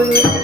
Thank you.